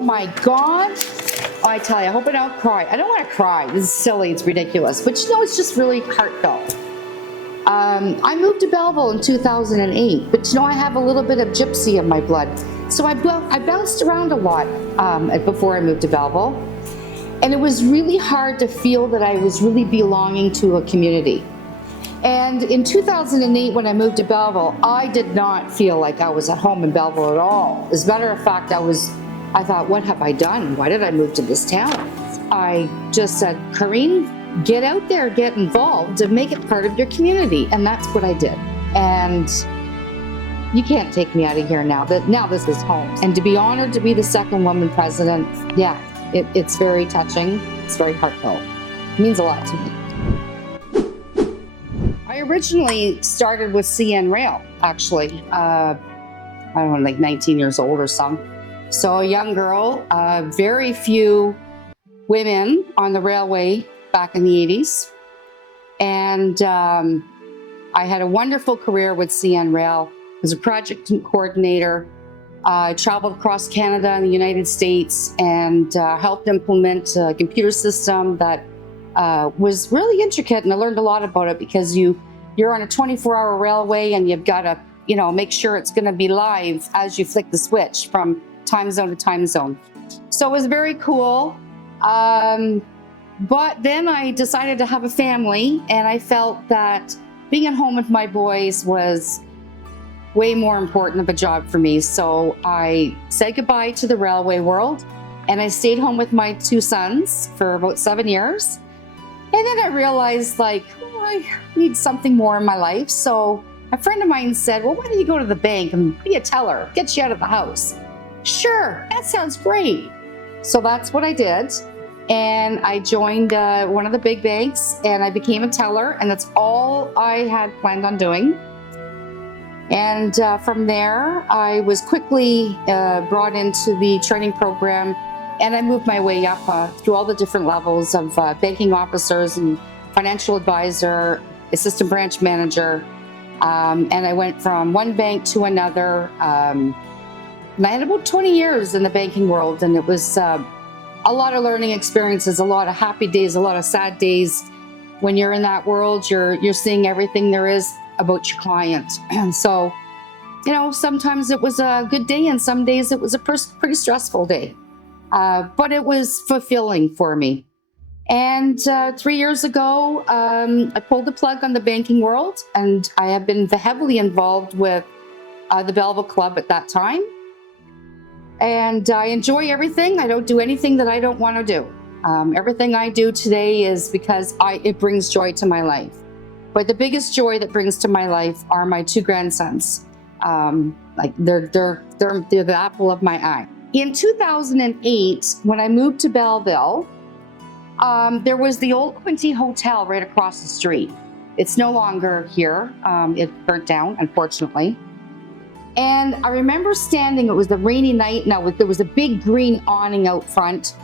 Oh my God. I tell you, I hope I don't cry. I don't want to cry. This is silly. It's ridiculous. But it's just really heartfelt. I moved to Belleville in 2008, but I have a little bit of gypsy in my blood. So I bounced around a lot before I moved to Belleville. And it was really hard to feel that I was really belonging to a community. And in 2008, when I moved to Belleville, I did not feel like I was at home in Belleville at all. As a matter of fact, I thought, what have I done? Why did I move to this town? I just said, Coreen, get out there, get involved, and make it part of your community. And that's what I did. And you can't take me out of here now. Now this is home. And to be honored to be the second woman president, yeah, it's very touching. It's very heartfelt. It means a lot to me. I originally started with CN Rail, actually. I don't know, like 19 years old or something. So a young girl, very few women on the railway back in the 80s. And I had a wonderful career with CN Rail. I was a project coordinator. I traveled across Canada and the United States and helped implement a computer system that was really intricate, and I learned a lot about it because you're on a 24-hour railway and you've got to make sure it's going to be live as you flick the switch from time zone to time zone. So it was very cool. But then I decided to have a family, and I felt that being at home with my boys was way more important of a job for me. So I said goodbye to the railway world, and I stayed home with my two sons for about 7 years. And then I realized, I need something more in my life. So a friend of mine said, well, why don't you go to the bank and be a teller, get you out of the house? Sure, that sounds great. So that's what I did. And I joined one of the big banks, and I became a teller, and that's all I had planned on doing. And from there, I was quickly brought into the training program, and I moved my way up through all the different levels of banking officers and financial advisor, assistant branch manager. And I went from one bank to another. And I had about 20 years in the banking world, and it was a lot of learning experiences, a lot of happy days, a lot of sad days. When you're in that world, you're seeing everything there is about your client. And so, sometimes it was a good day, and some days it was a pretty stressful day. But it was fulfilling for me. And 3 years ago, I pulled the plug on the banking world, and I have been heavily involved with the Belleville Club at that time. And I enjoy everything. I don't do anything that I don't want to do. Everything I do today is because it brings joy to my life. But the biggest joy that brings to my life are my two grandsons. They're the apple of my eye. In 2008, when I moved to Belleville, there was the old Quinty Hotel right across the street. It's no longer here. It burnt down, unfortunately. And I remember standing, it was the rainy night, and there was a big green awning out front.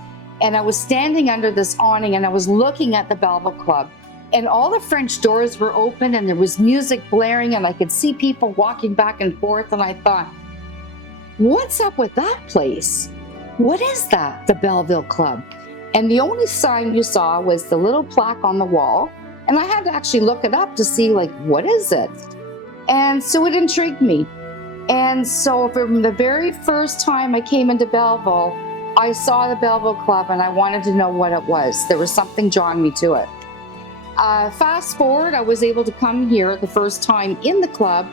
And I was standing under this awning, and I was looking at the Belleville Club. And all the French doors were open, and there was music blaring, and I could see people walking back and forth. And I thought, what's up with that place? What is that, the Belleville Club? And the only sign you saw was the little plaque on the wall. And I had to actually look it up to see, what is it? And so it intrigued me. And so from the very first time I came into Belleville, I saw the Belleville Club, and I wanted to know what it was. There was something drawing me to it. Fast forward, I was able to come here the first time in the club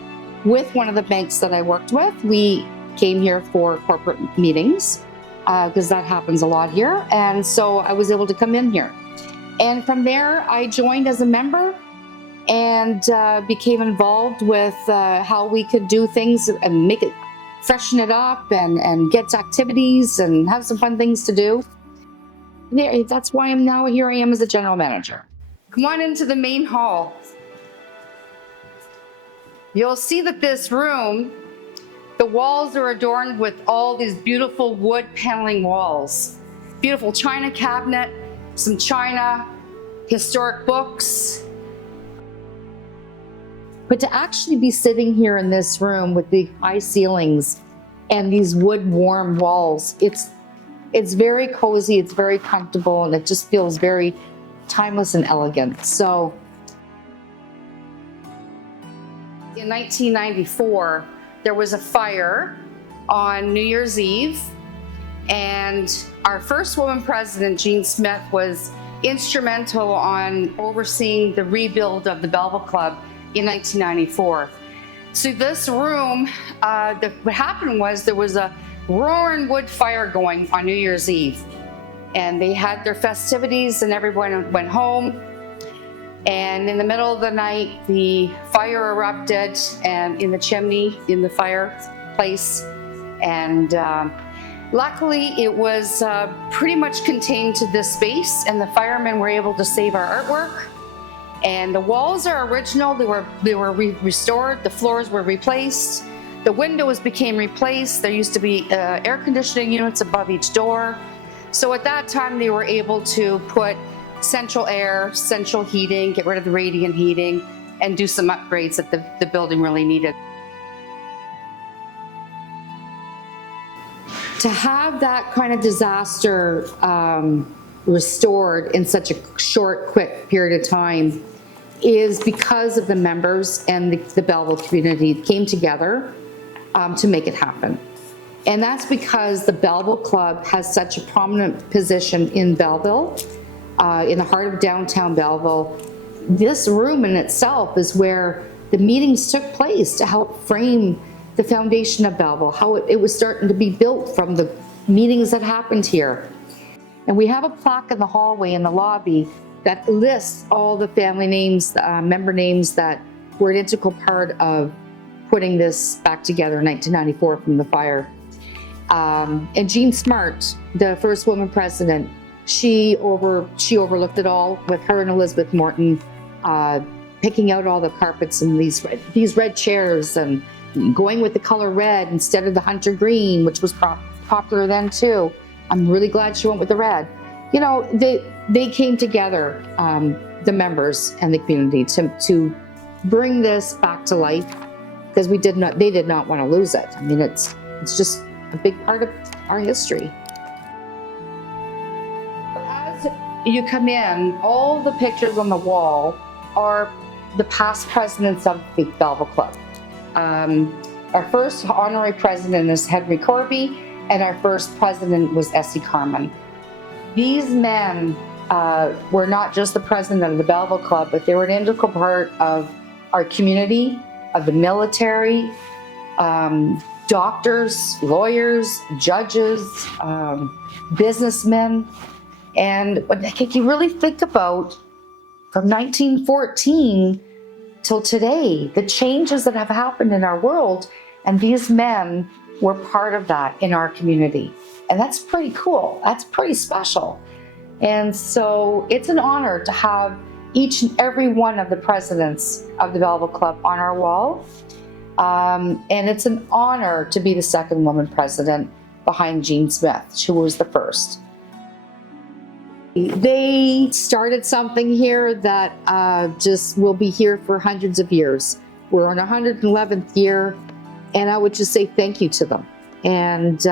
with one of the banks that I worked with. We came here for corporate meetings because that happens a lot here. And so I was able to come in here. And from there, I joined as a member and became involved with how we could do things and make it, freshen it up and get activities and have some fun things to do. That's why here I am as a general manager. Come on into the main hall. You'll see that this room, the walls are adorned with all these beautiful wood paneling walls. Beautiful china cabinet, some china, historic books. But to actually be sitting here in this room with the high ceilings and these wood warm walls, It's very cozy, it's very comfortable, and it just feels very timeless and elegant. So in 1994, there was a fire on New Year's Eve, and our first woman president, Jean Smith, was instrumental on overseeing the rebuild of the Belleville Club in 1994. So this room, what happened was there was a roaring wood fire going on New Year's Eve, and they had their festivities and everyone went home, and in the middle of the night the fire erupted and in the chimney in the fireplace, and luckily it was pretty much contained to this space, and the firemen were able to save our artwork. And the walls are original, they were restored, the floors were replaced, the windows became replaced, there used to be air conditioning units above each door. So at that time they were able to put central air, central heating, get rid of the radiant heating, and do some upgrades that the building really needed. To have that kind of disaster restored in such a short, quick period of time is because of the members and the Belleville community came together to make it happen. And that's because the Belleville Club has such a prominent position in Belleville, in the heart of downtown Belleville. This room in itself is where the meetings took place to help frame the foundation of Belleville, how it was starting to be built from the meetings that happened here. And we have a plaque in the hallway in the lobby that lists all the family names, member names that were an integral part of putting this back together in 1994 from the fire. And Jean Smart, the first woman president, she overlooked it all with her and Elizabeth Morton, picking out all the carpets and these red chairs and going with the color red instead of the hunter green, which was popular then too. I'm really glad she went with the red. You know, they came together, the members and the community, to bring this back to life, because they did not want to lose it. I mean, it's just a big part of our history. As you come in, all the pictures on the wall are the past presidents of the Belleville Club. Our first honorary president is Henry Corby, and our first president was Essie Carman. These men were not just the president of the Belleville Club, but they were an integral part of our community, of the military, doctors, lawyers, judges, businessmen. And when you really think about from 1914 till today, the changes that have happened in our world, and these men were part of that in our community. And that's pretty cool. That's pretty special. And so it's an honor to have each and every one of the presidents of the Belleville Club on our wall. And it's an honor to be the second woman president behind Jean Smith, who was the first. They started something here that just will be here for hundreds of years. We're on 111th year, and I would just say thank you to them, and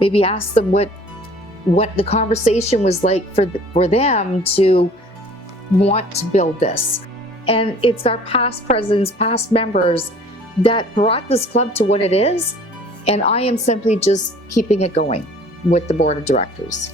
maybe ask them what the conversation was like for them to want to build this. And it's our past presidents, past members that brought this club to what it is, and I am simply just keeping it going with the board of directors.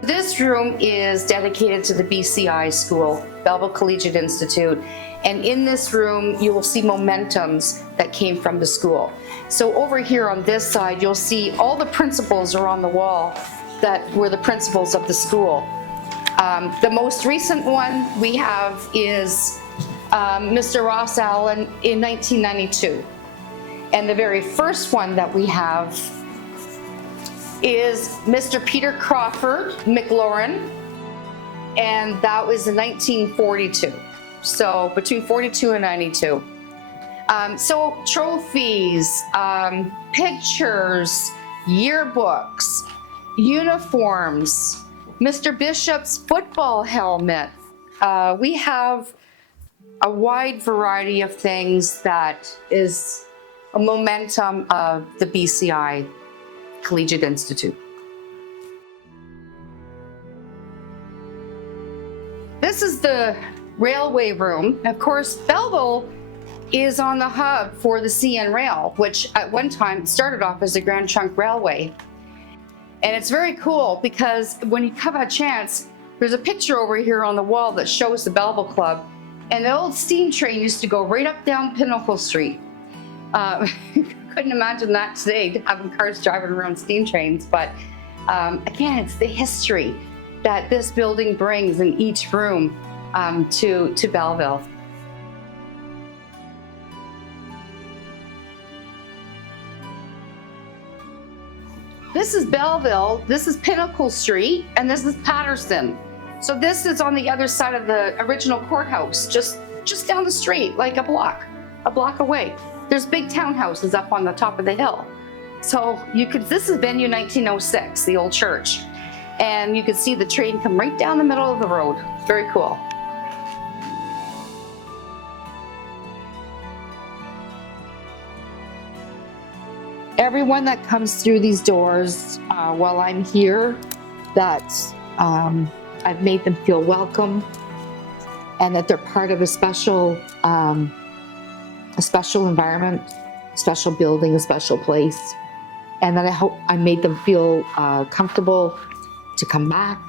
This room is dedicated to the BCI school, Belleville Collegiate Institute, and in this room you will see momentums that came from the school. So over here on this side you'll see all the principals are on the wall that were the principals of the school. The most recent one we have is Mr. Ross Allen in 1992, and the very first one that we have is Mr. Peter Crawford McLaurin, and that was in 1942. So between 42 and 92. So trophies, pictures, yearbooks, uniforms, Mr. Bishop's football helmet. We have a wide variety of things that is a momentum of the BCI. Collegiate Institute. This is the railway room. Of course, Belleville is on the hub for the CN Rail, which at one time started off as a Grand Trunk Railway. And it's very cool because when you have a chance, there's a picture over here on the wall that shows the Belleville Club. And the old steam train used to go right up down Pinnacle Street. Couldn't imagine that today, having cars driving around steam trains. But again, it's the history that this building brings in each room to Belleville. This is Belleville, this is Pinnacle Street, and this is Patterson. So this is on the other side of the original courthouse, just down the street, like a block away. There's big townhouses up on the top of the hill. So this is venue 1906, the old church. And you could see the train come right down the middle of the road. Very cool. Everyone that comes through these doors while I'm here, I've made them feel welcome and that they're part of a special environment, a special building, a special place. And that I hope I made them feel comfortable to come back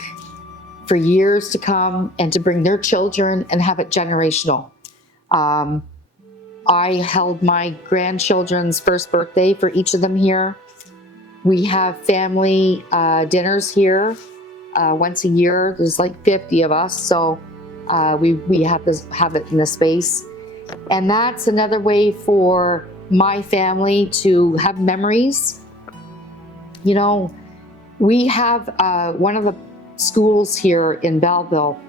for years to come and to bring their children and have it generational. I held my grandchildren's first birthday for each of them here. We have family dinners here once a year. There's like 50 of us, so we have it in the space. And that's another way for my family to have memories. You know, we have one of the schools here in Belleville.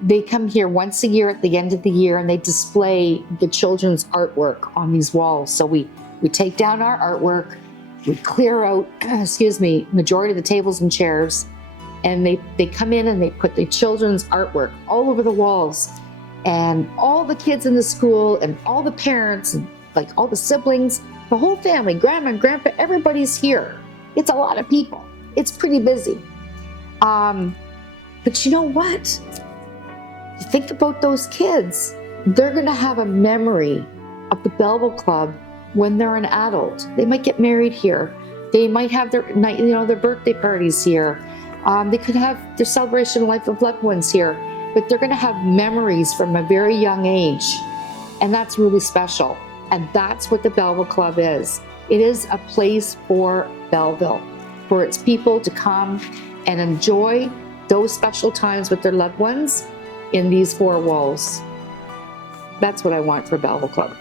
They come here once a year at the end of the year and they display the children's artwork on these walls. So we take down our artwork, we clear out, majority of the tables and chairs, and they come in and they put the children's artwork all over the walls. And all the kids in the school and all the parents and like all the siblings, the whole family, grandma and grandpa, everybody's here. It's a lot of people. It's pretty busy. But you know what? Think about those kids. They're gonna have a memory of the Belleville Club when they're an adult. They might get married here. They might have their birthday parties here. They could have their celebration of life of loved ones here, but they're gonna have memories from a very young age. And that's really special. And that's what the Belleville Club is. It is a place for Belleville, for its people to come and enjoy those special times with their loved ones in these four walls. That's what I want for Belleville Club.